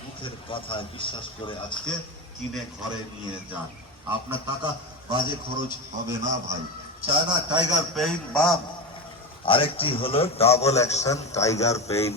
মুখের কথায় বিশ্বাস করে আজকে কিনে ঘরে নিয়ে যান আপনার টাকা বাজে খরচ হবে না ভাই চায়না টাইগার পেইন বাম আরেকটি হলো ডাবল অ্যাকশন টাইগার পেইন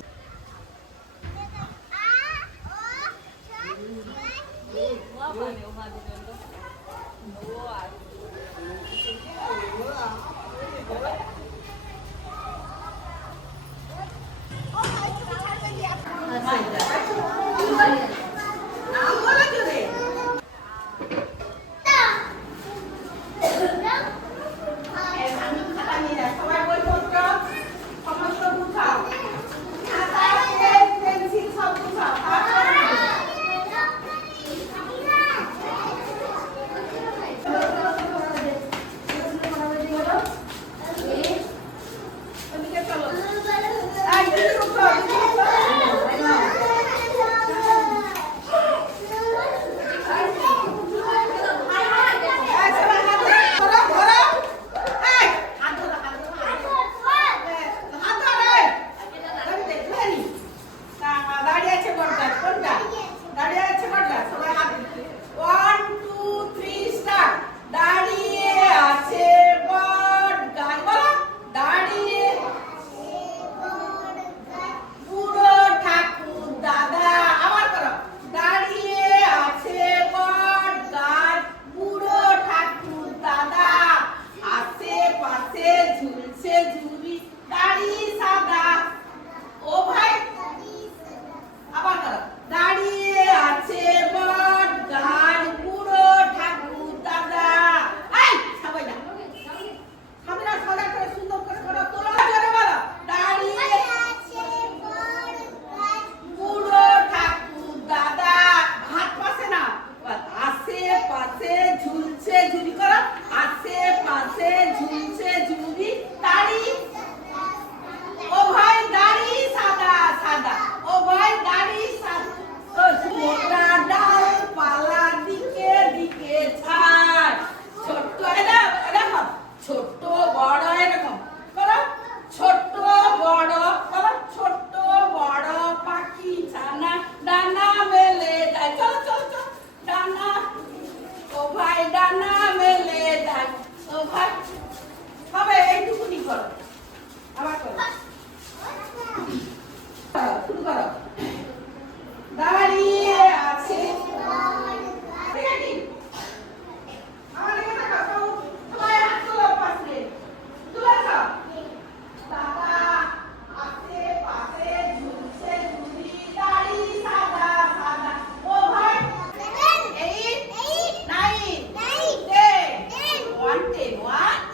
ってもあ